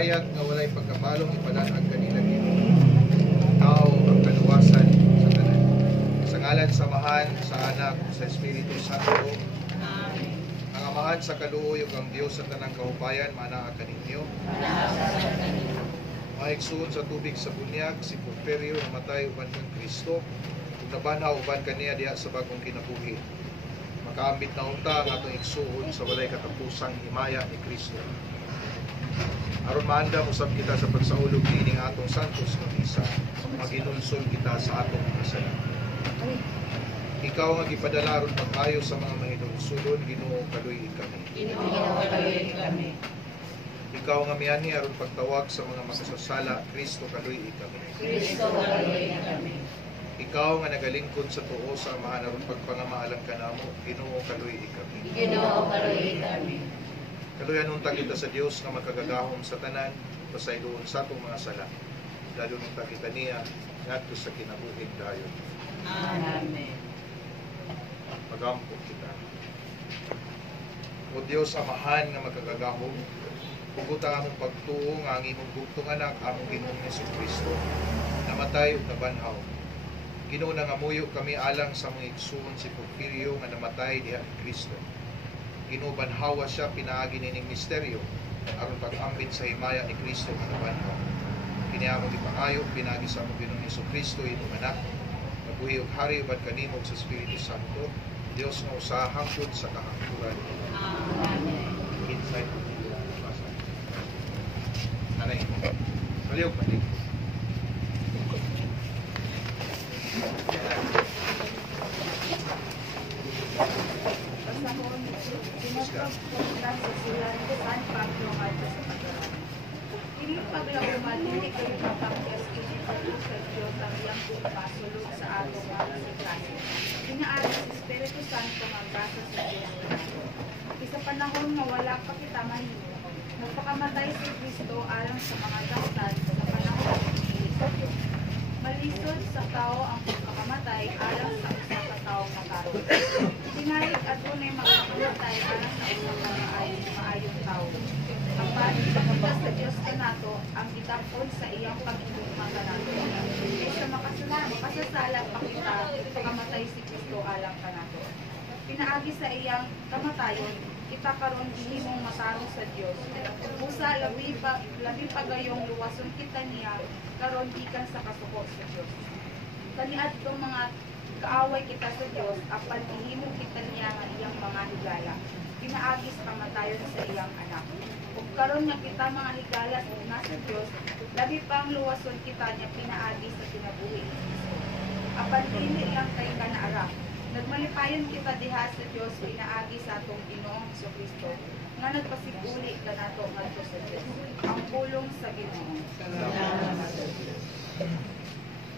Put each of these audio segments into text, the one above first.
hayag nga walay pagkabalong ipadan-ag kanila Ginoo. Ikaw ang kaluwasan sa tanan. Sa ngalan samahan sa Anak sa Espiritu Santo. Amen. Ang Amahan sa kaluoy ug ang Dios sa tanang kahupayan manaa kaninyo. Maigsuon sa tubig sa bunyag si Porfirio namatay uban kang Kristo. Ug nabanaw uban kaniya diha sa bagong kinabuhi. Makaambit na unta ang atong igsuon sa walay katapusang himaya ni Kristo. Aron maanda usab kita sa pagsaulog kining atong santos nga misa, maginulsol kita sa atong mga sala. Ikaw nga gipadala aron pagkayo sa mga mahinulsulon, Ginoo kaluy kami. Ginoo kaluy kami. Ikaw nga miani aron pagtawag sa mga makasasala, Kristo kaluy kami. Kristo kaluy kami. Ikaw nga nagalingkod sa tuo sa Amahan aron pagpangamaalam kanamo, Ginoo kaluy kami. Ginoo kaluy kami. Kaluyan unta kita sa Dios nga makagagahom sa tanan, pasayloon sa atong mga sala. Lalo unta kita niya ngadto sa kinabuhing dayon. Amen. Magampo kita. O Dios Amahan nga makagagahom, puguta among pagtuo nga ang imong bugtong anak among Ginoong Jesucristo, namatay ug nabanhaw. Ginoo nga muyo kami alang sa mga igsuon si Porfirio nga namatay diha ni Kristo. Ginoo banhawa siya pinaagi nining misteryo aron pag-ambit sa himaya ni Kristo nga nabanhaw. Kini among ipangayo pinaagi sa among Ginoong Jesucristo imong anak, mabuhi ug hari uban kanimo sa Espiritu Santo, Dios nga usa hangtod sa kahangturan. Amen. Inside nanay, baliw pa din. Ini paglauman, hindi kayo kapag-es isipalo sa Diyos ang iyang pasulog sa atong mga sitkasin. Inaari sa Espiritu Santo ang basa sa Diyos. Isa panahon na wala pa kita mahimo, nagpakamatay si Kristo alang sa mga gastan sa panahon ng Diyos. Malisod sa tao ang pagkakamatay alang sa isang kataong makaroon. Tinalik at tunay makakamatay alang sa isang maayong tao. Ang balik pagpunta sa Diyos kanato ang itapon sa iyang pag-inuman kanato. Kaysa makasasala pa kita pagkamatay si Kristo alang kanato. Pinaagi sa iyang kamatayon, kita karon gihimong matarong sa Dios. Busa labi pa gayong luwason kita niya karon gikan sa kasuko sa Dios. Kaniadtong mga kaaway kita sa Dios, apan gihimo kita niya nga iyang mga higala. Pinaagi sa kamatayon sa iyang anak. Ug karon nga kita mga higala sa Dios, labi pang luwason kita niya pinaagi sa kinabuhi ni Kristo. Apan dili lang kay kanaara. Nagmalipayon kita diha sa Dios pinaagi sa atong Ginoong Jesucristo nga nagpasiguli kanato ngadto sa Dios. Ang pulong sa Ginoo. Salamat sa Dios.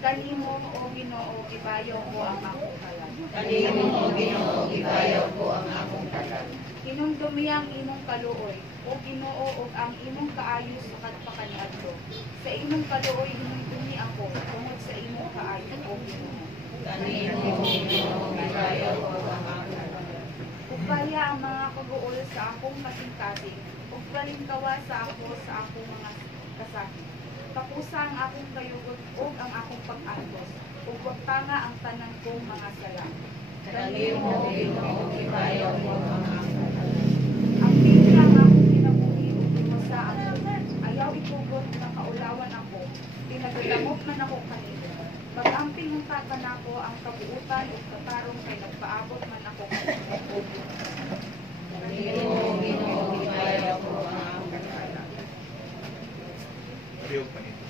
Kanimo o Ginoo gibayo ko ang akong kalag. Kanimo o Ginoo gibayo ko ang akong kalag. Hinumdumi ang imong kaluoy o Ginoo ug ang imong kaayo sukad pa kaniadto. Sa imong kaluoy hinumdumi ako tungod sa imong kaayo o Ginoo. Kanimo o Ginoo gibayo ko ang akong kalag. Upaya ang mga kaguol sa akong kasing-kasing, ug balingkawa sa ako sa akong mga kasakit. Pakusa ang akong kayugod ug ang akong pag-antos, ug wagtanga ang tanan kong mga sala. Kanimo o Ginoo gibayo ko ang akong kalag. Ang pinila nga akong kinabuhi ug lumasa ako. Ayaw itugot na kaulawan ako. Pinagdamok man ako kanino. Pag-amping ng tatanako ang kabuutan ug katarong kay nagpaabot man ako kanino. Kanimo o Ginoo gibayo ko ang akong kalag. Baliw pa nito.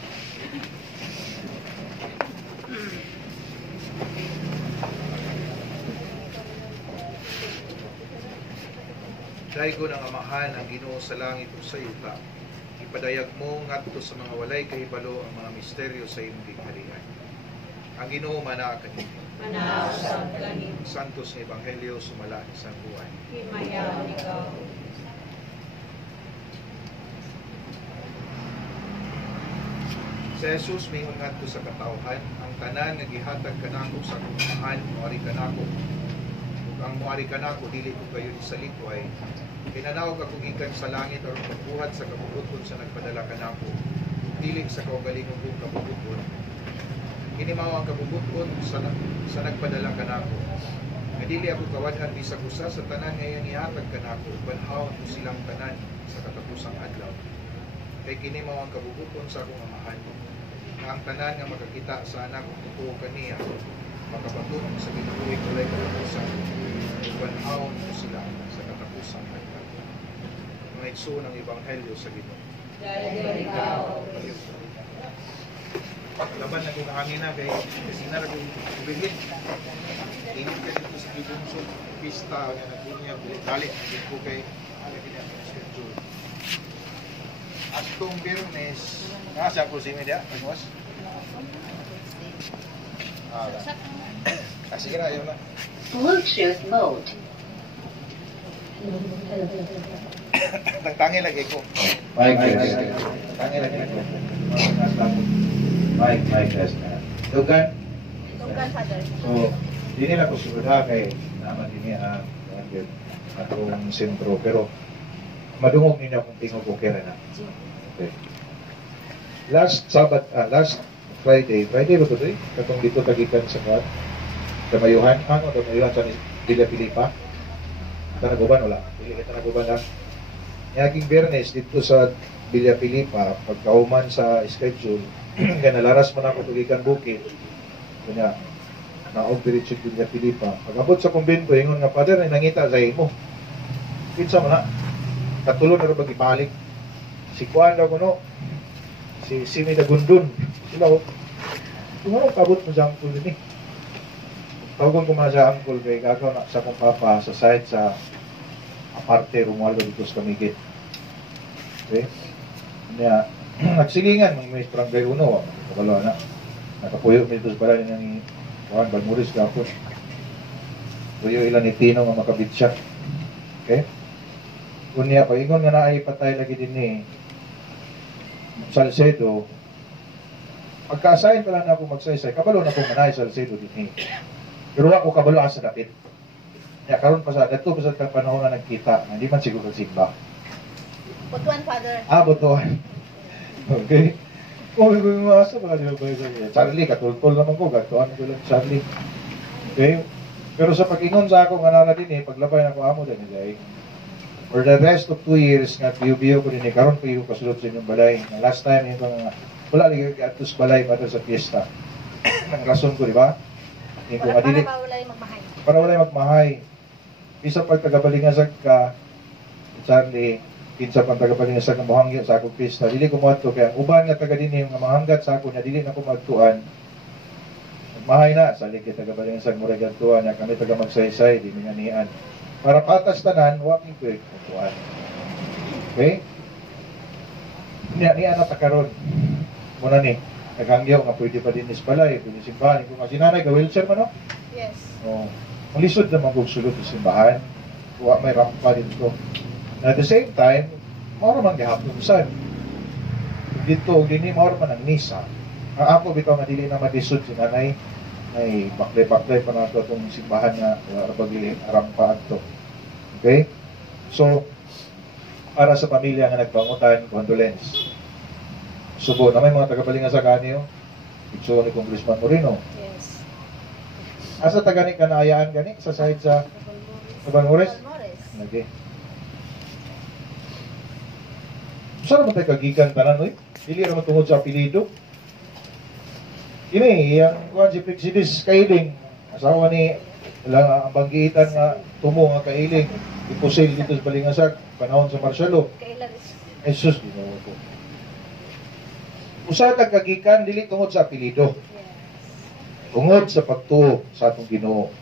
Daigo ng Amahan ang Ginoo sa langit ug sa yuta. Ipadayag mo ngadto sa mga walay kahibalo ang mga misteryo sa imong gigharian. Ang Ginoo manaa kanimo. Manausab kanimo. Santos nga Ebanghelyo sumala ni San Juan. Himayaw ikaw. Si Jesus mingon ngadto sa katawhan, ang tanan nga gihatag kanako sa kumaan moari kanako. Ug ang moari kanako dili ko kayo sa litway, Pinanawag ako gikan sa langit aron pagbuhat sa kabubuton sa nagpadala kanako. Dili sa kaugalingong kong kabubuton. Kini mao ang kabubuton sa nagpadala kanako. Nga dili ako kawadhan bisag usa sa tanan nga iyang ihatag kanako, banhawon ko silang tanan sa katapusang adlaw. Kay kini mao ang kabubuton sa akong amahan. Nga ang tanan nga makakita sa anak ug tuo kaniya, makabaton sa ginabuhi kulay katapusan, ug banhawon ko sila sa katapusang adlaw. Mga igsoon ng ebanghelyo sa Ginoo. Dahil ikaw, Laban na kung hangin na kay sinar kung bilhin. Init ka dito sa Gibonsog pista nga nagbunya balik dito kay schedule. Atong Biyernes, nasa ko si media, pagwas. Sige na, yun na. Bluetooth mode. Tangi lagi ko. Mic test. Tangi lagi ko. Mic test na. Dugan. Tungkan, Father. So, dini na ko sugod kay naman dini atong sentro pero madungog ninyo kung tingog ko kaya na. Okay. Last Friday ba ito doy? Katong dito tagikan sa kwat. Damayuhan, damayuhan sa Villa Pilipa. Tanaguban wala. Dili kita naguban lang. Yaging Biyernes dito sa Villa Pilipa, pagkauman sa schedule, kaya nalaras man ako tugikan bukid. Kanya, naog diretsyo Villa Pilipa. Pag-abot sa kumbento, ingon nga, Father, ay nangita sa imo. Kinsa mo na, katulon na rin mag-ibalik. Si Juan daw kuno, si Simi Dagundun, sila ko, tumarong kabot mo sa angkol din eh. Tawagon ko man sa angkol kay gagaw na sa kong papa sa side sa aparte Romualdo dito sa Kamigit. Okay? Kanya, nagsilingan ng may Barangay Uno, kabalo na. Nakapuyo dito sa barangay ni Juan Balmuris kapon. Puyo ilan ni Tino nga makabit siya. Okay? Kunya, pag-ingon nga naay patay lagi din ni Salcedo, pagka-assign pa lang na ako magsaysay, kabalo na akong manay Salcedo din eh. Pero ako kabalo sa dapit. Kaya karon pa sa dato pa sa panahon na nagkita, hindi man siguro sigba. Butuan, Father. Botohan. Okay. Kung yung mga asa, baka di ba ba Charlie, katultol naman ko, gatuan ko lang Charlie. Okay. Pero sa pag-ingon sa ako, nga nara din eh, paglabay na ko amo din eh. For the rest of 2 years, nga biyo-biyo ko din eh, karon pa yung kasulot sa inyong balay. Last time, yung wala ligay atos balay mata sa fiesta. Ang rason ko, di ba? Para walay magmahay. Para walay magmahay. Isa pag tagabalingasag ka, Charlie, kinsa pang tagabalingasag ng muhangyo sa akong pista, dili ko muadto kaya ang uban nga taga dinhi nga mahanggat sa ako nya dili na ko magtuan. Magmahay na sa ligid tagabalingasag mo regantuan nya kami taga magsaysay di mi nganian. Para patas tanan, wa king quick tuan. Okay? Ni ana ta karon. Muna ni naghangyo nga pwede pa din isbalay, pwede simbahan kung sinanay ga wheelchair man no? Yes. Oh. Ang lisod naman kung sulod sa simbahan. Kuha may rampa dito. At the same time, maura man gihapon sad. Dito, dini maura man ang misa. Ang ako bitaw nga dili na madisod si nanay, ay baklay-baklay pa na ito itong simbahan nga pagli rampa ato. Okay? So, para sa pamilya nga nagpangutan, condolence. Subo na may mga tagabalingan sa kanyo, itso ni Congressman Moreno. Yes. Asa tagani kanayaan gani sa side sa Balmores? Okay. Saan naman tayo kagikan tanan, oy? Dili naman tungod sa apelido. Ini, yang kuhan si Prexides Kailing, asawa ni lang ang banggitan nga tumo nga Kailing, ipusil dito sa Balingasag, panahon sa Marcelo. Jesus, ginawa ko. Usa tag kagikan, dili tungod sa apelido. Tungod sa pagtuo sa atong Ginoo.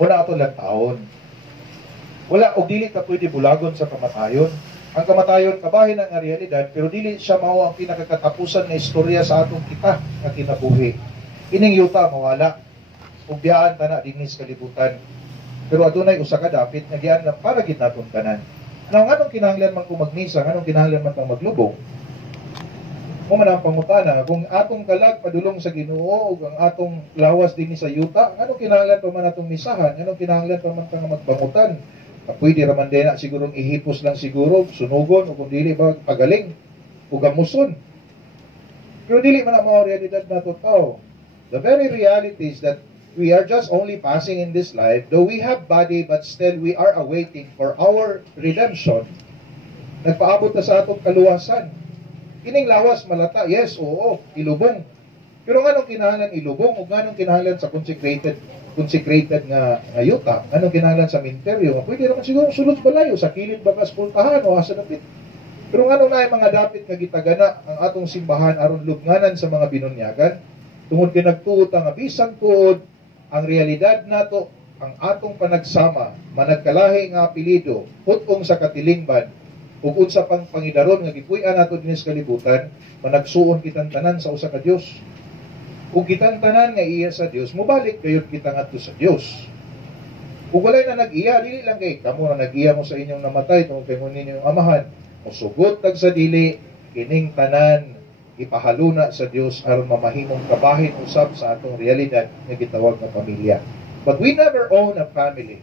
Una ato lang taon. Wala o dili ka pwede bulagon sa kamatayon. Ang kamatayon kabahin ang realidad pero dili siya mao ang pinakakatapusan na istorya sa atong kita nga kinabuhi. Ining yuta mawala. Ug biyaan ta na dinhi sa kalibutan. Pero adunay usa ka dapit nga gian lang para gid naton tanan. Anong kinahanglan man kung magmisa, anong kinahanglan man kang maglubong? Mo man ang pangutana kung atong kalag padulong sa Ginoo ug ang atong lawas dinhi sa yuta, anong kinahanglan pa man atong misahan? Anong kinahanglan pa man kang magbangutan? Pwede raman din na sigurong ihipos lang siguro, sunugon, o kung dili ba, pagaling, o gamuson. Pero dili man ang mga realidad na totoo. The very reality is that we are just only passing in this life, though we have body, but still we are awaiting for our redemption. Nagpaabot na sa atong kaluwasan. Kining lawas malata, yes, oo, ilubong. Pero nganong kinahanglan ilubong, o nganong kinahanglan sa consecrated nga yuta, nganong kinahanglan sa minteryo, pwede naman siguro sulod balayo, sa kilid bagas pultahan, o asa dapit. Pero nganong na mga dapit nga gitagana ang atong simbahan aron lubnganan sa mga binunyagan, tungod kay nagtuot ang bisan tuod, ang realidad nato, ang atong panagsama, managkalahi nga apelido, hutong sa katilingban, ug unsa pang pangidaron nga gipuy-an nato dinis kalibutan, managsuon kitang tanan sa usa ka Dios. Ug kitang tanan nga iya sa Dios, mubalik gayud kita ngadto sa Dios. Ug walay na nag-iya, dili lang kay kamo na nag-iya mo sa inyong namatay tungod kay mo ninyong amahan, mosugot tag sa dili kining tanan ipahaluna sa Dios aron mamahimong kabahin usab sa atong realidad nga gitawag nga pamilya. But we never own a family.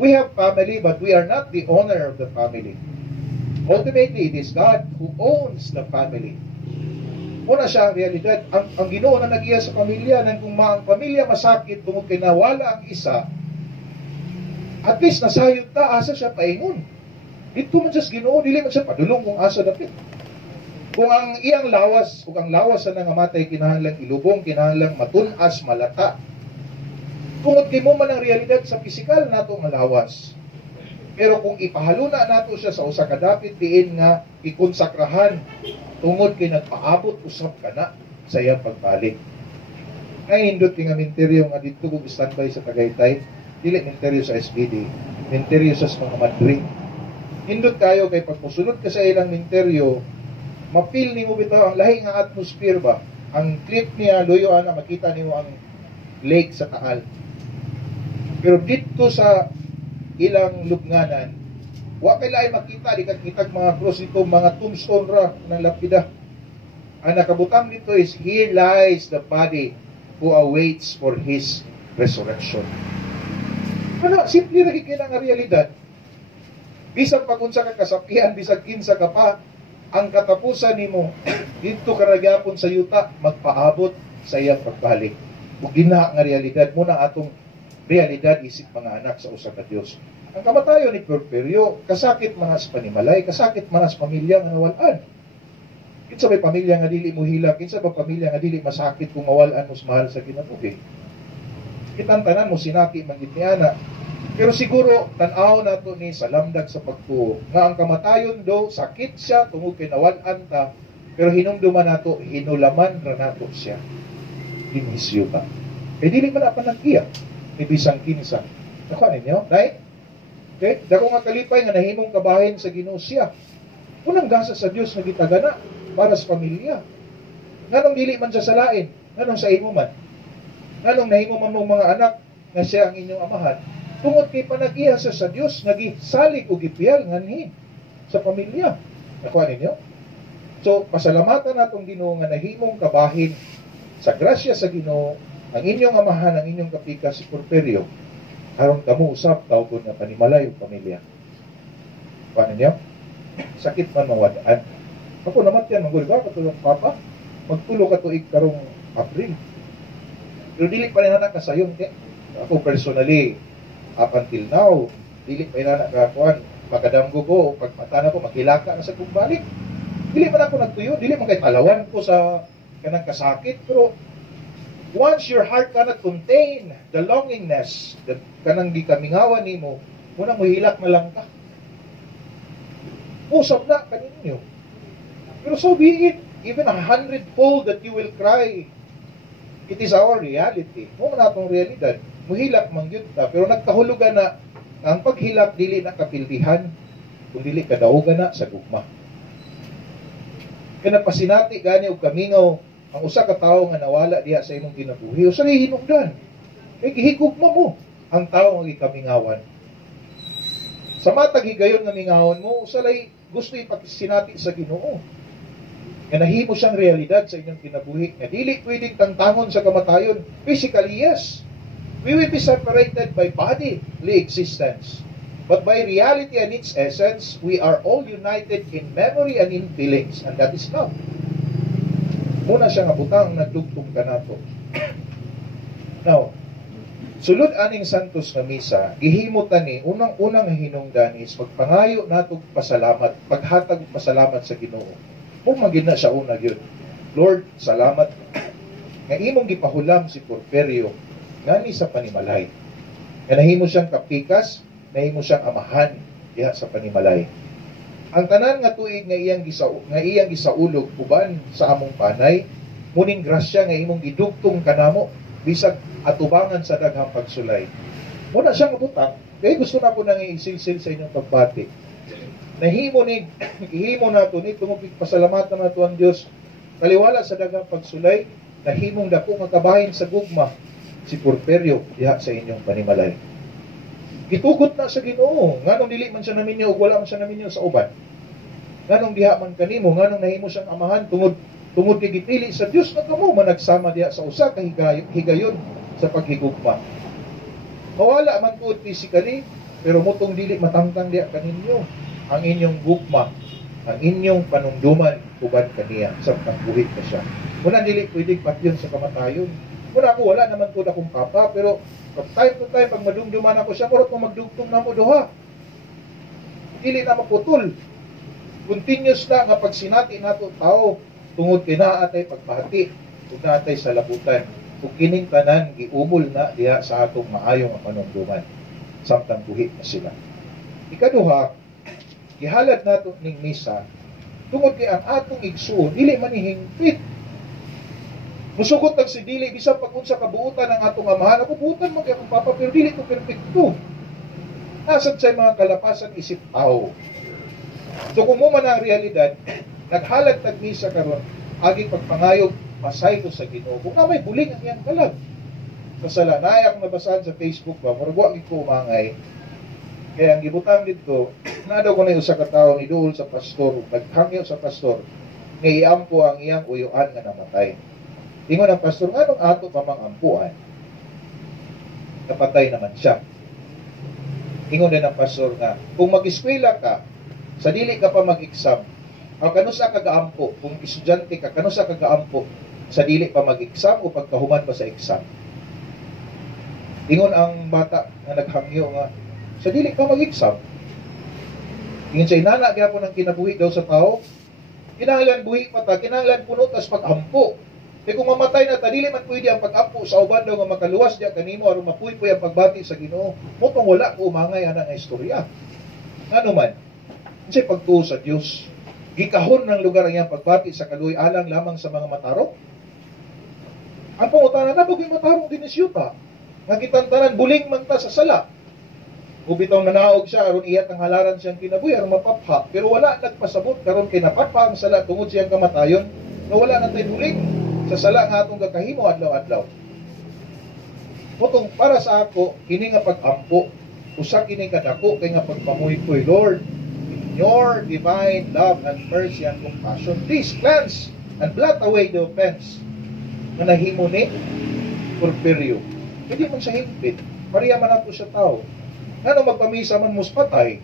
We have family, but we are not the owner of the family. Ultimately, it is God who owns the family. Una siya ang realidad. Ang Ginoo na nag-iya sa pamilya, nang kung ang pamilya masakit, tungod kay nawala ang isa, at least nasayod ta, asa siya paingon. Dito man siya Ginoo, dili man siya padulong kung asa dapit. Kung ang iyang lawas, kung ang lawas na nangamatay, kinahanglang ilubong, kinahanglang matunas, malata. Tungod kay mo man ang realidad sa pisikal nato nga lawas. Pero kung ipahaluna nato siya sa usa ka dapit, diin nga ikonsakrahan, tungod kay nagpaabot usab kana sa iyang pagbalik. Ay hindot nga minteryo nga dito kung standby sa Tagaytay, dili minteryo sa SBD, minteryo sa mga Madrid. Hindot kayo kay pagpusunod ka sa ilang minteryo, mapil ni mo bitaw ang lahi nga atmosphere ba. Ang clip niya, luyo na makita niyo ang lake sa Taal. Pero dito sa ilang lubnganan, wa kay lain makita, di kitag mga cross dito, mga tombstone ra ng lapida. Ang nakabutang dito is, here lies the body who awaits for his resurrection. Ano, simple na kikita nga realidad. Bisag pagunsa ka kasapian, bisag kinsa ka pa, ang katapusan nimo dito karagyapon sa yuta, magpaabot sa iyang pagbalik. Ug gina nga realidad mo na atong realidad isip mga anak sa usa ka Dios. Ang kamatayon ni Porfirio, kasakit man sa panimalay, kasakit man sa pamilya nga nawalan. Kinsa may pamilya nga dili mo hilak, kinsa ba pamilya nga dili masakit kung mawalan mo sa mahal sa kinabuhi. Kitang tanan mo sinaki man gid niana. Pero siguro tan-aw nato ni sa lamdag sa pagtuo nga ang kamatayon do sakit siya tungod kay nawalan ta, pero hinumduman nato hinulaman ra nato siya. Dinisyo ta. Kay dili man pa nagkiya ni bisang kinsa. Nako ninyo, dai? Okay, dako nga kalipay nga nahimong kabahin sa Ginoo siya. Unang gasa sa Dios nga gitagana para sa pamilya. Nganong dili man siya salain? Nganong sa imo man? Nganong nahimo man mong mga anak nga siya ang inyong amahan? Tungod kay panag-iya sa Dios, nagisalig o gipiyal nganhi sa pamilya. Nakuha ninyo? So, pasalamatan natong Ginoo nga nahimong kabahin sa grasya sa Ginoo, ang inyong amahan, ang inyong kapika si Porfirio, aron kamo usab tawgon nga panimalay o pamilya. Nakuha ninyo? Sakit man mawadaan. Ako naman yan, mangguli ba? Katulong papa, magtulo ka tuig karong April. Pero dili pa rin anak kasayon. Ako personally, up until now, dili pa ina nakakuan, makadamgo ko, pag mata na ko, makilaka na sa kong balik. Dili man ako nagtuyo, dili man kay talawan ko sa kanang kasakit, pero once your heart cannot contain the longingness, the kanang gikamingawan nimo, muna mo hilak na lang ka. Usap na kaninyo. Pero so be it, even 100-fold that you will cry, it is our reality. Mo man atong realidad. Muhilak man yun ta, pero nagkahulugan na ang paghilak dili na kapildihan, kung dili kadaugan na sa gugma. Kaya pasinati gani og kamingaw ang usa ka tawo nga nawala diha sa imong kinabuhi, usa lay hinungdan. Kay gihigugma mo ang tawo nga gikamingawan. Sa matag higayon nga mingawon mo, usa lay gusto ipakisinati sa Ginoo. Nga nahimo siyang realidad sa inyong kinabuhi, nga dili pwedeng tangtangon sa kamatayon. Physically, yes. We will be separated by bodily existence. But by reality and its essence, we are all united in memory and in feelings, and that is love. Muna siya nga butang nagdugtong ka nato. Now, sulod aning santos na misa, gihimutan ni unang-unang hinungdan is magpangayo natong pasalamat, paghatag pasalamat sa Ginoo. Kung magina siya una yun, Lord, salamat nga imong gipahulam si Porfirio ngani sa panimalay. Nga nahimo siyang kapikas, nahimo siyang amahan diha sa panimalay. Ang tanan nga tuig nga iyang gisaulog uban sa among panay, muning grasya nga imong gidugtong kanamo bisag atubangan sa daghang pagsulay. Muna siyang butang, kaya gusto na ko nang isilsil sa inyong pagbati. Nahimo ni ihimo nato ni tungod pasalamatan nato ang Dios kaliwala sa daghang pagsulay, nahimong dako nga kabahin sa gugma si Porfirio diha sa inyong panimalay. Gitugot na sa Ginoo, nganong dili man siya naminyo ug wala man siya naminyo sa uban. Nganong diha man kanimo, nganong nahimo siyang amahan tungod kay gipili sa Dios na kamo managsama diha sa usa ka higayon sa paghigugma. Mawala man tuod physically, pero mutong dili matangtang diha kaninyo ang inyong gugma, ang inyong panungduman uban kaniya samtang buhit pa siya. Muna dili pwedeng patyon sa kamatayon. Muna ako wala naman po akong papa, pero time to time pag madumduman ako siya, kurot mo magdugtong na mo duha. Dili na maputol. Continuous na nga pagsinati nato tao tungod kay naatay pagpahati ug naatay sa labutan. Ug kining tanan giubol na diha sa atong maayong panungduman samtang buhit na sila. Ikaduha, gihalad nato ning misa tungod kay ang atong igsuon dili man hingpit. Musugot ang si dili bisan pag unsa kabuutan ang atong amahan, ako buutan man kay akong papa pero dili to perpekto. Nasad say mga kalapasan isip tao. So kung mo man ang realidad, naghalad tag misa karon aging pagpangayog pasaylo sa Ginoo. Kung na may buling ang iyang kalag. Kasalanay akong nabasahan sa Facebook ba, murag wa gid ko umangay. Kaya ang gibutang dito, nadaw ko na usa ka tawo iduol sa pastor, naghangyo sa pastor, nga iampo ang iyang uyuan nga namatay. Ingon ang pastor, anong ato pa mang ampuan? Napatay naman siya. Ingon din ang pastor nga, kung mag-eskwela ka, sa dili ka pa mag-exam, o kanusa ka gaampo, kung estudyante ka, kanusa ka gaampo, sa dili pa mag-exam o pagkahuman pa sa exam. Ingon ang bata nga naghangyo nga, sa dili pa mag-exam. Ingon sa inana, kaya po ng kinabuhi daw sa tao, kinahanglan buhi pa ta, kinahanglan puno tas pag-ampo. E kung mamatay na ta, dili man pwede ang pag-ampo sa uban daw nga makaluwas diya kanimo aron mapuy-puy ang pagbati sa Ginoo. Mutong wala ko umangay ana nga istorya. Ano man, unsay pagtuo sa Dios? Gikahon ng lugar ang iyang pagbati sa kaluoy alang lamang sa mga matarong. Ang pangutana na bagoy matarong din isyuta. Nga kitantanan buling man ta sa sala. Ubitaw nanaog siya aron iyat ang halaran siyang kinabuhi aron mapapha, pero wala nagpasabot karon kay napapha ang sala tungod siyang kamatayon. Na wala na tay buling sa sala nga atong gakahimo adlaw-adlaw. Mutong para sa ako, kini nga pag-ampo, usa kini kadako kay nga pagpamuy-puy, Lord, in your divine love and mercy and compassion, please cleanse and blot away the offense nga nahimo ni Porfirio. Hindi man siya hingpit, pareha man ato sa tao. Ano magpamisa man mus patay,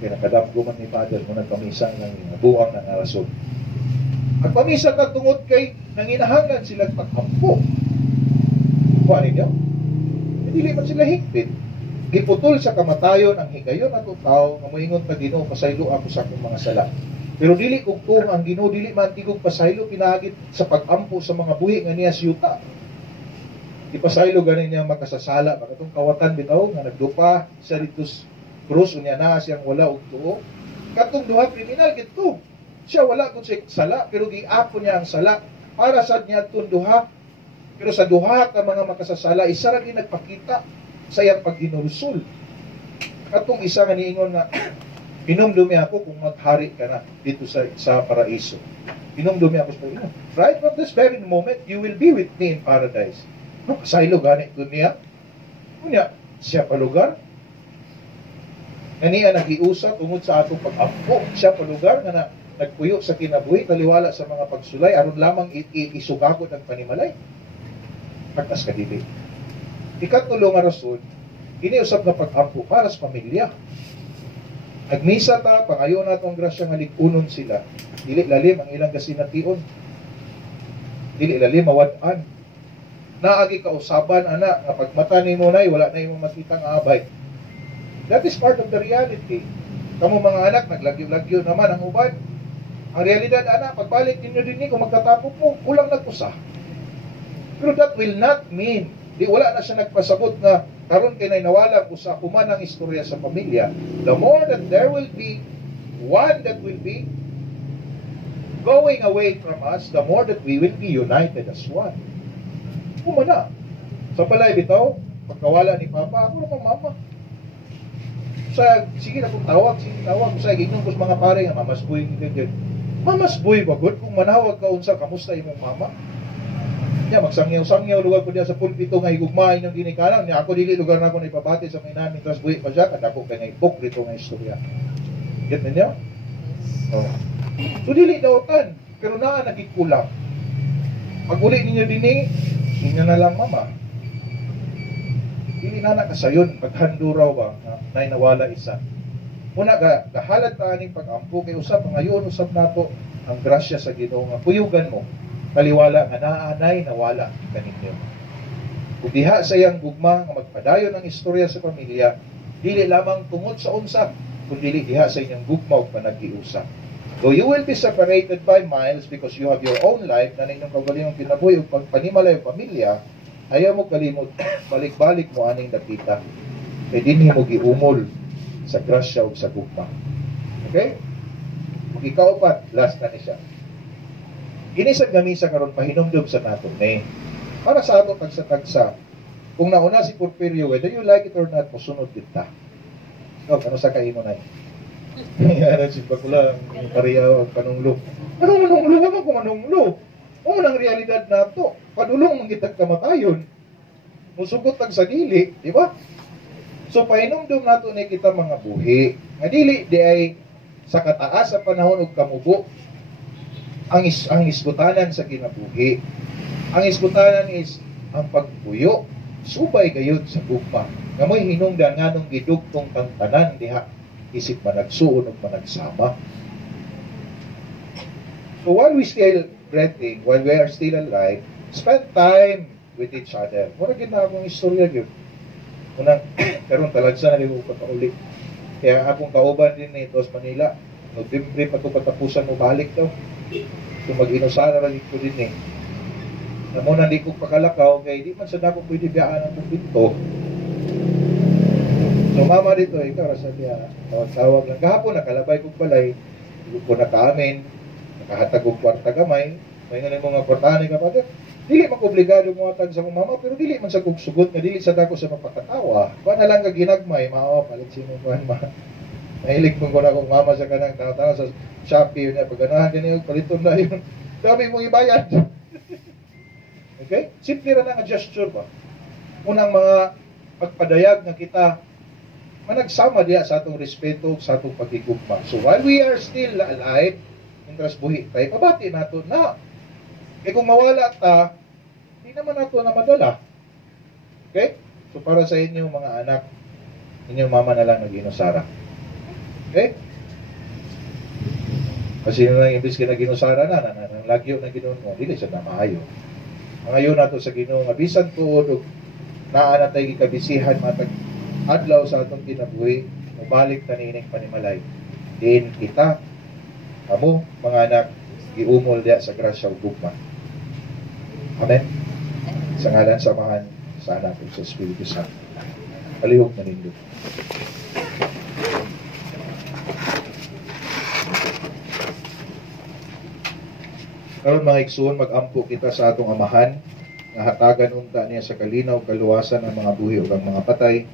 kaya nakadapgo man ni Father mo nagpamisa ng buwang ng arason. At pamisa ka tungod kay nanginahanglan sila paghampo. Kuha ninyo? Hindi man sila higpit. Giputol sa kamatayon ang higayon ato tao nga moingon ta Ginoo pasaylo ako sa akong mga sala. Pero dili kog tuong ang Ginoo dili man tigog pasaylo pinagit sa pagampo sa mga buhi nga niya siyuta. Ipasaylo ganin niya makasasala makatong kawatan bitaw nga nagdupa sa ritus krus unya na siyang wala og tuo. Katong duha kriminal gito. Siya wala kung siya sala, pero giapo niya ang sala para sa niya tunduha. Pero sa duha ka mga makasasala, isa ra gyud nagpakita sa iyang pagginulsol. Katong isa nga niingon nga, pinumdumi ako kung maghari ka na dito sa paraiso. Pinumdumi ako sa Panginoon. Right from this very moment, you will be with me in paradise. No, kasaylo gani ito niya. Kunya, siya pa lugar. Kaniya nag-iusa tungod sa atong pag-ampo. Siya pa lugar nga nagpuyo sa kinabuhi, taliwala sa mga pagsulay, aron lamang isugakot ang panimalay. Pagkas kadili. Ikatulo nga rason, Kini usab nga pag-ampo para sa pamilya. Nagmisa ta, pangayo na itong grasya nga likunon sila. Dili lalim ang ilang gasination. Dili lalim mawad-an. Naagi kausaban, anak, nga pagmata ni Nunay, wala na yung makitang abay. That is part of the reality. Kamu mga anak, naglagyo-lagyo naman ang uban. Ang realidad, anak, pagbalik ninyo din kung magtatapok mo, kulang nagpusa. Pero that will not mean, di wala na siya nagpasabot nga karon kay nawala usa kuman ang istorya sa pamilya. The more that there will be one that will be going away from us, the more that we will be united as one. Kumana. Sa balay bitaw, pagkawala ni Papa, ako naman mama. Sige na kung tawag. Sa ignon ko sa mga pare nga, mamasboy ni ganyan. Mamasboy ba, good? Kung manawag ka unsa, kamusta imong mama? Magsangyaw-sangyaw lugar ko diya sa pulpito nga higugmay ng ginikanan. Ako dili lugar na ako na ipabati sa may namin, tapos buhi pa siya, kada ko kay nga ipok dito nga istorya. Get ninyo? Oh. So dili daotan, pero naa nakikulang. Pag uli ninyo dini, inyo na lang mama. Dili na nakasayon, paghanduraw ba, na nawala isa. Una, gahalat ta aning pag-ampo, kay usap, ngayon usap nato ang grasya sa Ginoo nga kuyugan mo. Kaliwala nga naanay nawala kaninyo. Kung diha sa iyang gugma nga magpadayon ang istorya sa pamilya, dili lamang tungod sa unsa, kundi diha sa inyong gugma ug panag-iusap. So you will be separated by miles because you have your own life na ninyong kaugalingong kinabuhi ug pagpanimalay ang pamilya, ayaw mo kalimot, balik-balik mo aning dakita. Kay dinhi mo giumol sa grasya ug sa gugma. Okay? Ikaw-upat, last na ni siya. Inisag gamisa karon pahinumdum sa nato ni para sa ato tagsa-tagsa. Kung nauna si Porfirio, whether you like it or not, musunod kita. So, ano sa kaimo na? Yan si Bakula, pariya panunglo. Ano manunglo? Ano kung manunglo? O nang realidad nato, padulong mong kitag kamatayon. Musugot tag sa dili, di ba? So pahinumdum nato ni kita mga buhi. Nga dili di ay sa kataas sa panahon og kamubo. Ang isgutanan sa kinabuhi. Ang isgutanan is ang pagpuyo. Subay gayud sa gugma. Ngamoy hinungdan nganong gidugtong kang tanan diha isip managsuon ug managsama. So while we still breathing, while we are still alive, spend time with each other. Mura gid na akong istorya gyud. Unang karon talagsa na dili ko pauli. Kaya akong kauban din ni Tos Manila, Nobyembre pa ko patapusan mo balik daw. Kung mag-inusara rin ko din eh. Namo na di ko pakalakaw, kaya di man sa dako pwede biyaan ang pinto. So mama dito, ikaw rasa diya, tawag-tawag lang. Kahapon nakalabay kong balay, hindi ko nakaamin, nakahatag kong kwarta gamay, may nga mga kwartahan ka pa. Dili man ko obligado mo atag sa mama, pero dili man sa kugsugot, nga dili sa dako sa mapakatawa. Ba na lang ka ginagmay, maawa, palit sino ko ma. Nahilig ko na akong mama sa kanang tao-tao sa Shopee niya. Pag ganahan din yung paliton na yun. Dami mong ibayad. Okay? Simple rin ang gesture ba? Unang mga pagpadayag na kita managsama diya sa atong respeto, sa atong pagigugma. So while we are still alive, intras buhi tayo, pabati nato na. Eh kung mawala ta, hindi naman nato na madala. Okay? So para sa inyo mga anak, inyong mama na lang nag-inusara. Okay? Kasi nung imbis ka na ginusara na lagyo na ginoon mo, dili siya na maayo. Ang ayo nato sa Ginoo nga bisan tuod naa na tay gikabisihan matag adlaw sa atong kinabuhi, mabalik ta nining panimalay. Din kita kamo mga anak giumol diya sa grasya ug gugma. Amen. Sa ngalan samahan sa anak ug sa Espiritu Santo. Palihog na nindo. Karon mga igsoon, mag-ampo kita sa atong amahan nga hatagan unta niya sa kalinaw kaluwasan ang mga buhi ug ang mga patay.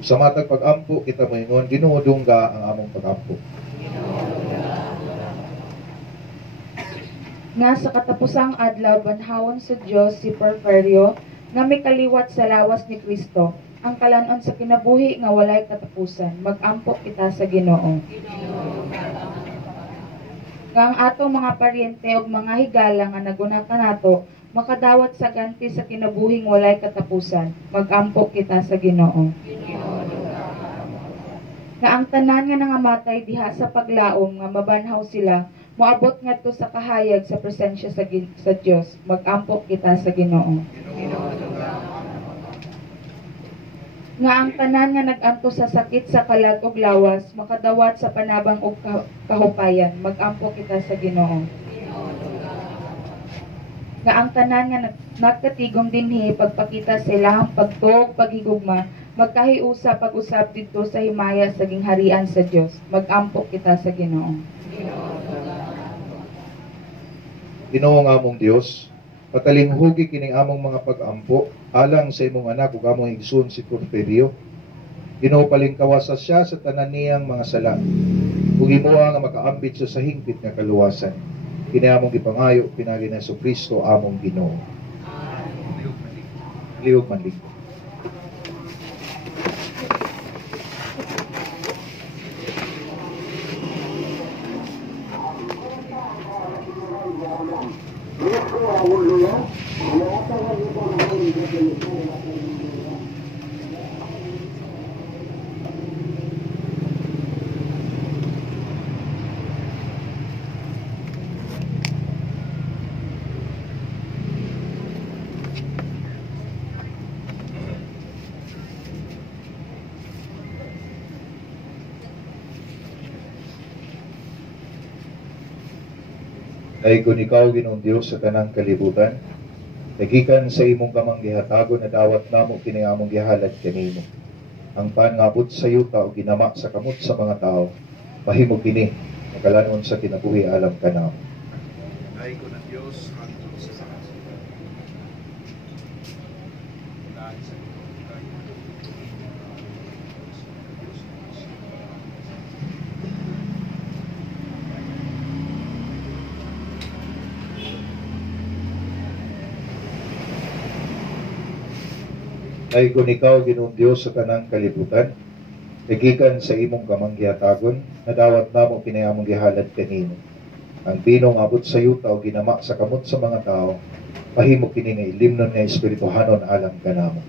Sa matag pag-ampo kita moingon, Ginoo dungga ang among pag-ampo. Nga sa katapusang adlaw banhawon sa Dios si Porfirio nga mikaliwat sa lawas ni Kristo, ang kalanon sa kinabuhi nga walay katapusan. Mag-ampo kita sa Ginoo. Nga ang atong mga paryente ug mga higala nga naguna kanato makadawat sa ganti sa kinabuhing walay katapusan. Mag-ampo kita sa Ginoo. Nga ang tanan nga nangamatay diha sa paglaom nga mabanhaw sila, moabot ngadto sa kahayag sa presensya sa Dios. Mag-ampo kita sa Ginoo. Nga ang tanan nga nag-anto sa sakit sa kalag ug lawas, makadawat sa panabang ug kahupayan. Mag-ampo kita sa Ginoo. Nga ang tanan nga nagkatigom dinhi pagpakita sa ilahang pagtuog paghigugma, magkahiusa pag-usab didto sa himaya sa gingharian sa Dios. Mag-ampo kita sa Ginoo. Ginoo nga among Dios, patalinghugi kining among mga pag-ampo alang sa imong anak ug among igsoon si Porfirio. Ginoo palingkawas siya sa tanan niyang mga sala. Ug himuha nga makaambit siya sa hingpit nga kaluwasan. Kini among gipangayo pinagi ni Jesucristo among Ginoo. Liog manlig. Daigon ikaw Ginoong Dios sa tanang kalibutan, nagikan sa imong kamang gihatagon na dawat namo kini among gihalad kanimo. Ang pangabot sa yuta o ginama sa kamot sa mga tao, mahimo kini makalanon sa kinabuhi alam kanamo. Daigon ang Diyos, hangtod sa lahat. Unahan sa kinabuhi. Daigon ikaw Ginoong Dios sa tanang kalibutan, nagikan sa imong kamang gihatagon na dawat namo kini among gihalad kanimo. Ang pinong abot sa yuta o ginama sa kamot sa mga tao, mahimo kini nga ilimnon nga espirituhanon alam kanamo.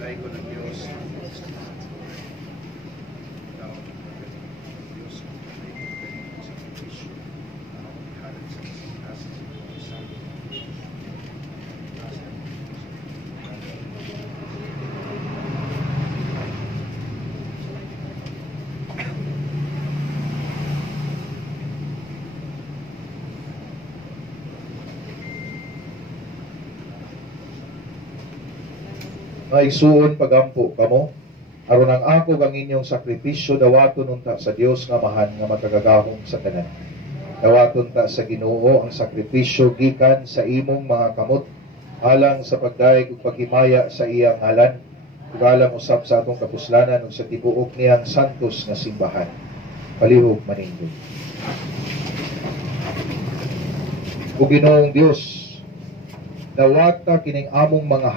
Daigon ang Diyos, hangtod sa lahat. Dawat ang Diyos, sa Kristo, among gihalad sa kasing-kasing sa buong isa. Nga igsuon pagampo kamo, aron ang ako ang inyong sakripisyo dawaton unta sa Dios nga mahan nga makagagahom sa tanan. Dawaton ta sa Ginoo ang sakripisyo gikan sa imong mga kamot alang sa pagdaig ug paghimaya sa iyang ngalan, ug alang usab sa atong kapuslanan ug sa tibuok niyang santos nga simbahan. Palihog maninggo. O Ginoong Dios, dawata kining among mga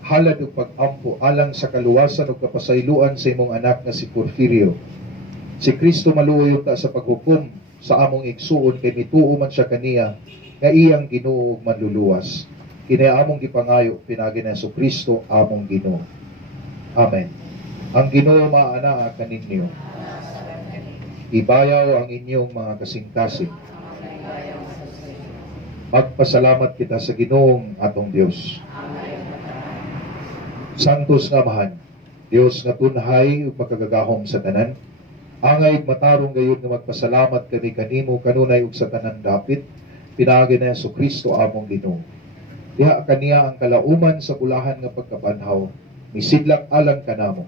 halad ug pag-ampo alang sa kaluwasan ug kapasayloan sa imong anak nga si Porfirio. Si Kristo maluoy ta sa paghukom sa among igsuon kay mituo man siya kaniya nga iyang Ginoo ug manluluwas. Kini among gipangayo pinagi ni Jesucristo among Ginoo. Amen. Ang Ginoo maanaa kaninyo. Ibayaw ang inyong mga kasing-kasing. Magpasalamat kita sa Ginoong atong Dios. Santos nga mahan, Dios nga tunhay ug makagagahom sa tanan. Angay matarong gayud nga magpasalamat kami kanimo kanunay ug sa tanan dapit. Pinaagi ni Jesucristo among Ginoo. Diha kaniya ang kalauman sa bulahan nga pagkapanhaw, misidlak alang kanamo.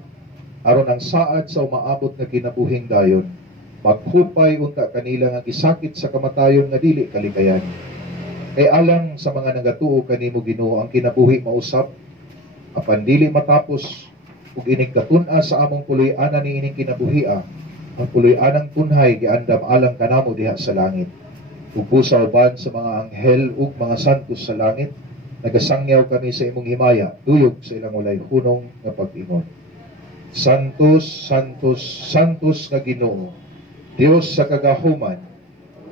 Aron ang saad sa umaabot nga kinabuhing dayon, maghupay unta kanila nga gisakit sa kamatayon nga dili kalikayan. Kay alang sa mga nagatuo kanimo Ginoo ang kinabuhi mausap, apan dili matapos ug ining katun-a sa among puloy-anan ni ining kinabuhia, ang puloy-anang tunhay giandam alang kanamo diha sa langit. Ug pusa uban sa mga anghel ug mga santos sa langit, nagasangyaw kami sa imong himaya, tuyog sa ilang walay hunong nga pag-ingon. Santos, Santos, Santos nga Ginoo, Dios sa kagahuman,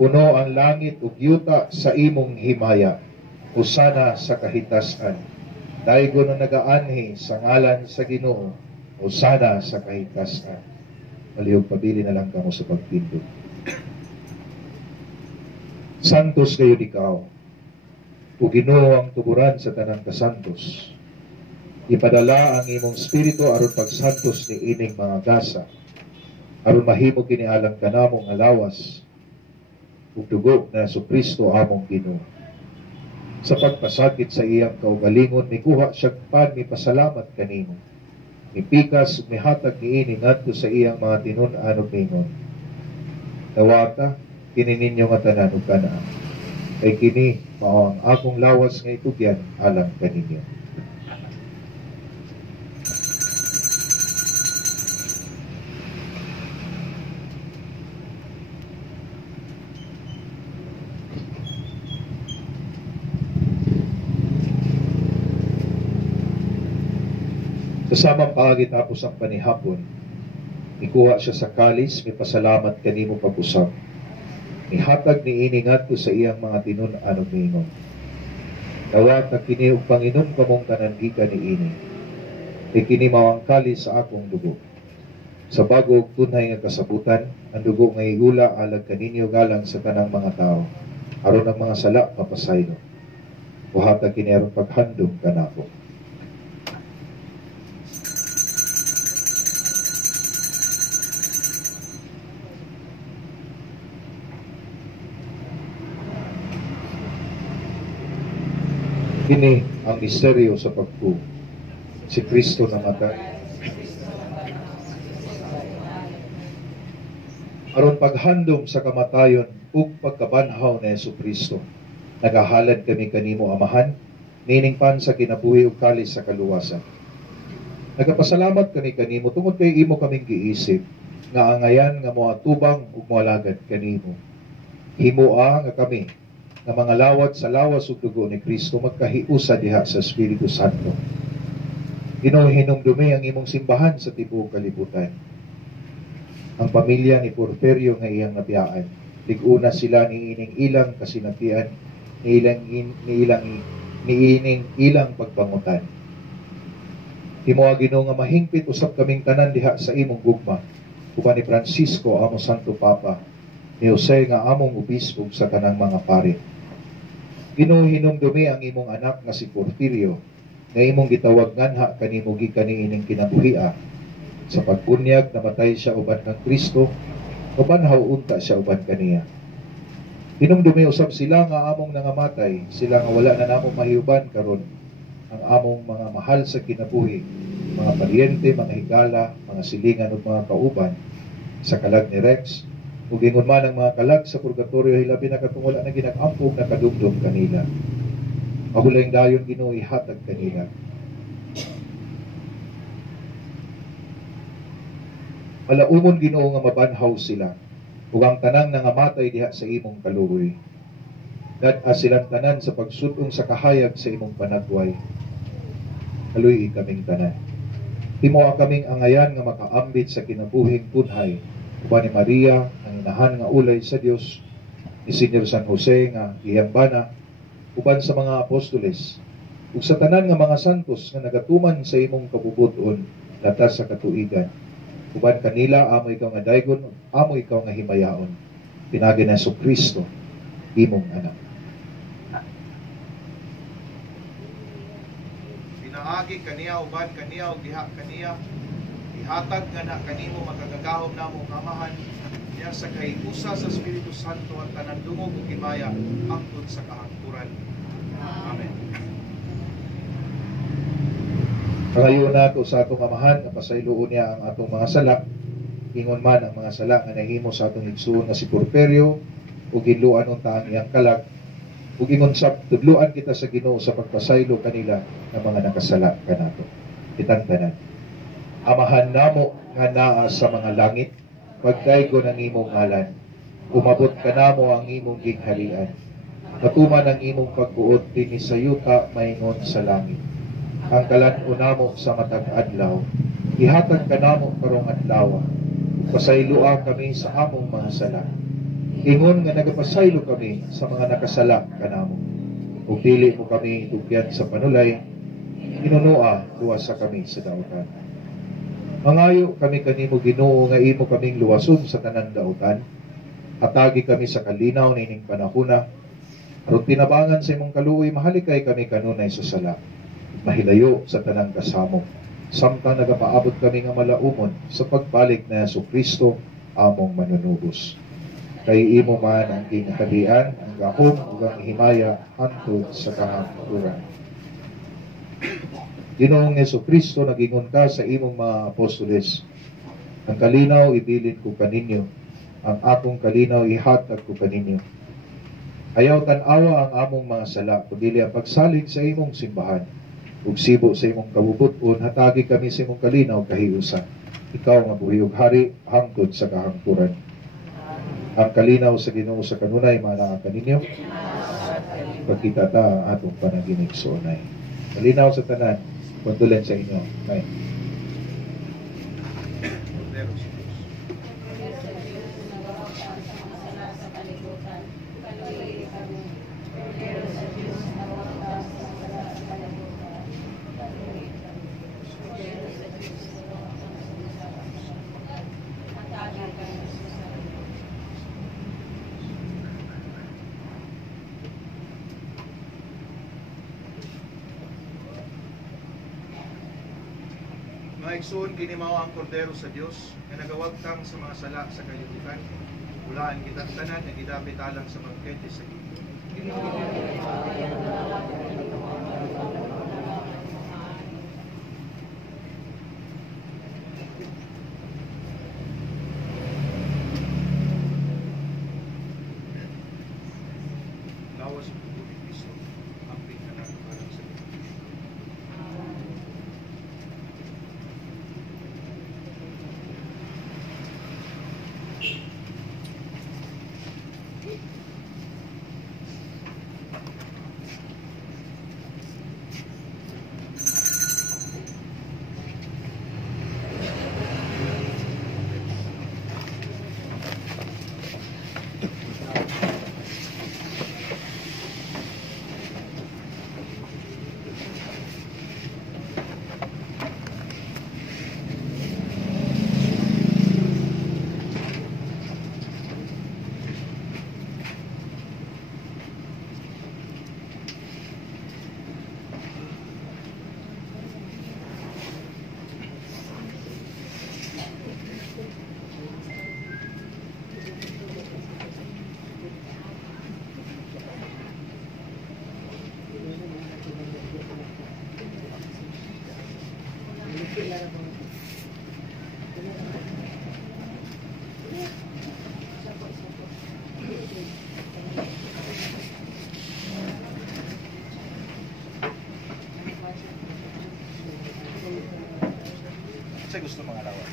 puno ang langit ug yuta sa imong himaya. Hosana sa kahitasan. Daygo na nagaanhi sa ngalan sa Ginoo. Hosana sa kahitasan. Malihog pabili na lang kamo sa pagpindot. Santos kayo ikaw. O Ginoo ang tuburan sa tanang kasantos. Ipadala ang imong spirito aron pagsantos ni ining mga gasa. Aron mahimo kini alang kanamong alawas. Ug dugo na Hesus Kristo among Ginoo. Sa pagpasakit sa iyang kaugalingon, mikuha siya pan mipasalamat kanimo. Mipikas ug mihatag niini ngadto sa iyang mga tinun-an ug ningon. Dawata kini ninyo nga tanan ug kanaan. Kay kini mao ang akong lawas nga itugyan alang kaninyo. Kasamang pagitapos ang panihapon, ikuha siya sa kalis, may pasalamat kanimo pag-usap. Ihatag ni iningat ko sa iyang mga tinun-an ug ningon. Dawat na kini ug panginom kamong kanangika ni ini. Kay kini mao ang kalis sa akong dugo. Sa bago ug tunay nga kasabutan, ang dugo nga igula alag kaninyo galang sa tanang mga tao. Aron ang mga sala mapasaylo. Buhatag kini aron paghandom kanako. Kini ang misteryo sa pagtuo. Si Kristo namatay. Aron paghandom sa kamatayon ug pagkabanhaw ni Hesus Kristo. Nagahalad kami kanimo amahan, nining pan sa kinabuhi ug kalis sa kaluwasan. Nagapasalamat kami kanimo tungod kay imo kaming giisip nga angayan nga moatubang ug moalagad kanimo. Himoa nga kami na mga lawat sa lawas ug dugo ni Kristo magkahiusa diha sa Espiritu Santo. Ginoo, hinumdumi ang imong simbahan sa tibuok kalibutan. Ang pamilya ni Porfirio nga iyang nabiyaan, lig-una sila ni ining ilang kasinapian, ni ining ilang pagpangutan. Himoa Ginoo nga mahingpit usab kaming tanan diha sa imong gugma, uban ni Francisco amo Santo Papa, ni Jose nga among obispo sa kanang mga pari. Ginoo, hinumdumi ang imong anak nga si Porfirio, nga imong gitawag nganha kanimo gikan niining kinabuhia. Sa pagbunyag namatay siya uban kang Kristo, mabanhaw unta siya uban kaniya. Hinumdumi usab sila nga among nangamatay, sila nga wala na namong mahiuban karon, ang among mga mahal sa kinabuhi, mga paryente, mga higala, mga silingan ug mga kauban sa kalag ni Rex, ug ingon man ang mga kalag sa purgatorio hilabi na katong wala na ginag-ampog na kadumdum kanila. Mahulayng dayon Ginoo ihatag kanila. Malaumon Ginoo nga mabanhaw sila, ug ang tanang nangamatay diha sa imong kaluoy. Gad-a silang tanan sa pagsudong sa kahayag sa imong panagway. Kaluy kaming tanan. Himoa kaming angayan nga makaambit sa kinabuhing tunhay, uban ni Maria, ang inahan nga ulay sa Dios, ni Senyor San Jose nga iyang bana, uban sa mga apostoles, ug sa tanan nga mga santos nga nagatuman sa imong kabubuton latas sa katuigan. Uban kanila amo ikaw nga daygon, amo ikaw nga himayaon. Pinagi na Hesus Kristo, imong anak. Pinaagi kaniya uban kaniya ug diha kaniya. Ihatag nga na kanimo magagagahom namo kamahan niya sa kahiusa sa Espiritu Santo at tanan dungog ug himaya hangtod sa kahangturan. Amen. Kagayon nato sa atong amahan nga pasayloon niya ang atong mga sala, ingon man ang mga sala nga nahimo sa atong igsuon nga si Porfirio ug ginluan unta ang iyang kalag, ug ingon sa tudluan kita sa Ginoo sa pagpasaylo kanila nga mga nakasala kanato. Kitang tanan. Amahan namo nga naa sa mga langit, pagdaygon ang imong ngalan. Umabot ka namo ang imong gingharian. Matuman ang imong pagbuot dinhi sa yuta maingon sa langit. Ang kalan-o namo sa matag adlaw, ihatag ka namo karong adlaw. Pasaylua kami sa among mga sala. Ingon nga nagapasaylo kami sa mga nakasala kanamo. Kung dili mo kami tugyan sa panulay, inunua luwasa kami sa dautan. Mangayo kami kanimo Ginoo nga imo kaming luwason sa tanan dautan. Hatagi kami sa kalinaw nining panahona. Aron tinabangan sa imong kaluoy, mahalikay kami kanunay sa sala. Mahilayo sa tanang kasamo. Samtang nagapaabot kami nga malaumon sa pagbalik na Jesucristo among manunubos. Kay imo man ang ginghalian, ang gahom ug ang himaya hangtod sa kahapturan. Ginoong Jesucristo, nagingon ka sa imong mga apostoles, ang kalinaw ibilin ko kaninyo, ang akong kalinaw ihatag ko kaninyo. Ayaw tan-awa ang among mga sala, kundi ang pagsalig sa imong simbahan, ug sibo sa imong kabubuton, hatagi kami sa imong kalinaw kahiusan. Ikaw nga buhi ug hari hangtod sa kahangturan. Ang kalinaw sa Ginoo sa kanunay manaa kaninyo. Pagkita ta ang atong panaginip sa unay. Kalinaw sa tanan, kondolen sa inyo. Amen. Mga igsoon, kini mao ang kordero sa Dios nga nagawagtang sa mga sala sa kalibutan. Ulaan kitang tanan nga gidapit alang sa bangkete sa Ginoo. Lawas ang dugo ni Kristo, ang pingkanan alang sa Ginoo. Saya gusto mga lawan.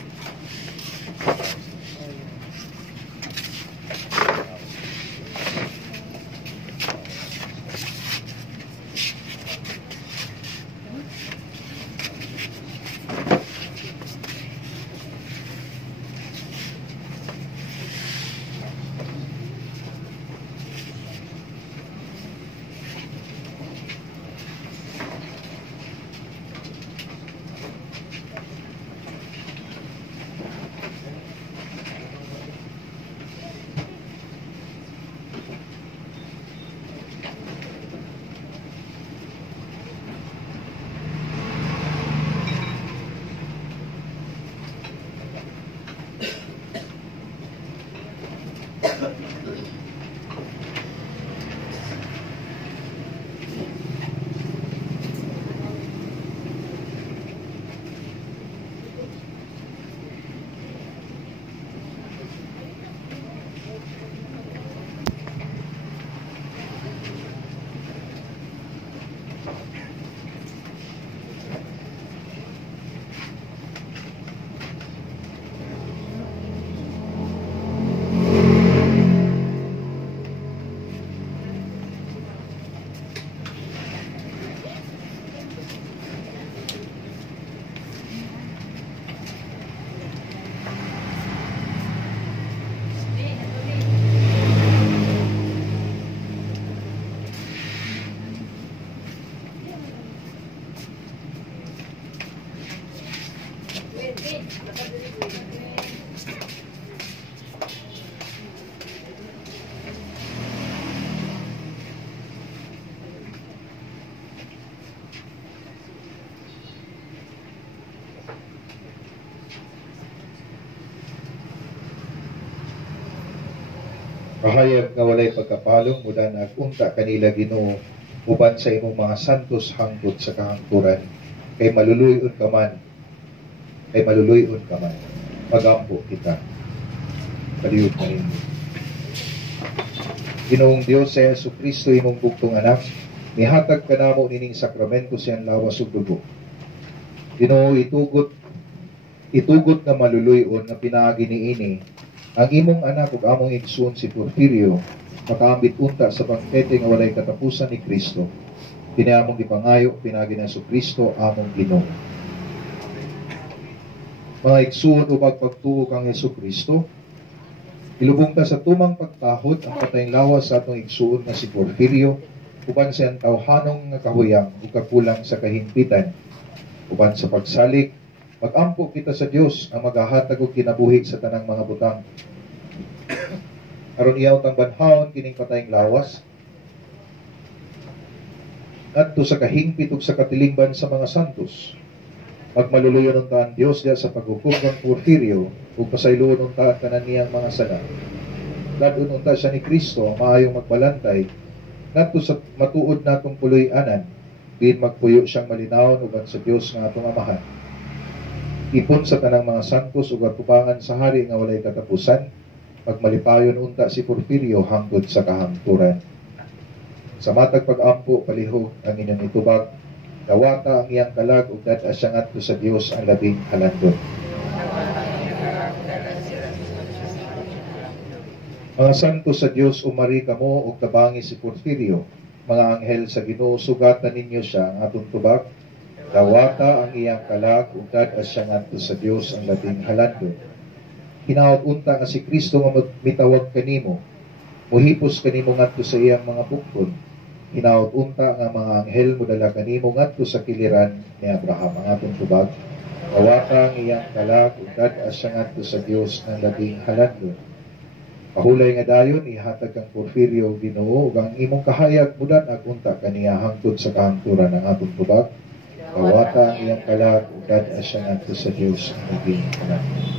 Kahayag nga walay pagkapalong mula na unta kanila Ginoo uban sa imong mga santos hangtod sa kahangturan kay maluluyon ka man pagampo kita palihog na rin. Ginoong Dios sa Jesucristo imong bugtong anak, nihatag ka namo nining sakramento siyang lawas ug dugo. Ginoo, itugot na maluluyon nga pinaagi niini ang imong anak ug among igsoon si Porfirio makaambit unta sa bangkete nga walay katapusan ni Kristo. Pinaamong gipangayo pinaagi na Kristo among Ginoo. Mga igsoon ubag pagtuo kang Jesucristo, ilubong ta sa tumang pagtahod ang patayng lawas sa atong igsuon nga si Porfirio uban sa tawhanong nga kahuyang ug kakulang sa kahimpitan uban sa pagsalig mag-ampo kita sa Dios ang maghahatag og kinabuhi sa tanang mga butang aron iyaw tang banhawon kining patayng lawas adto sa kahingpit ug sa katilingban sa mga santos. Magmaluluyon unta ang Dios diya sa paghukom ng Porfirio ug pasayloon unta ang tanan niyang mga sala. Dadun unta siya ni Kristo ang maayong magbalantay ngadto sa matuod natong puloy-anan din magpuyo siyang malinawon uban sa Dios nga atong amahan. Ipon sa tanang mga santos ug atubangan sa hari nga walay katapusan pagmalipayon unta si Porfirio hangtod sa kahangturan. Sa matag pag-ampo palihog ang inyong itubag dawata ang iyang kalag ug dad asya ngadto sa Dios ang labing halandon. Mga santo sa Dios, umari kamo ug tabangi si Porfirio. Mga anghel sa Ginoo, sugatan ninyo siya ang atong tubag. Dawata ang iyang kalag ug dad asya ngadto sa Dios ang labing halandon. Hinaot unta nga si Kristo nga mitawag kanimo. Muhipos kanimo ngadto sa iyang mga bukton. Hinaot unta nga mga anghel mudala kanimo ngadto sa kiliran ni Abraham ang atong tubag. Dawata ang iyang kalag ug dad asya ngadto sa Dios ang labing halandon. Pahulay nga dayon ihatag kang Porfirio Ginoo ug ang imong kahayag mudan ag unta kaniya hangtod sa kahangturan ng atong tubag. Dawata ang iyang kalag ug dad asya ngadto sa Dios ang labing halandon.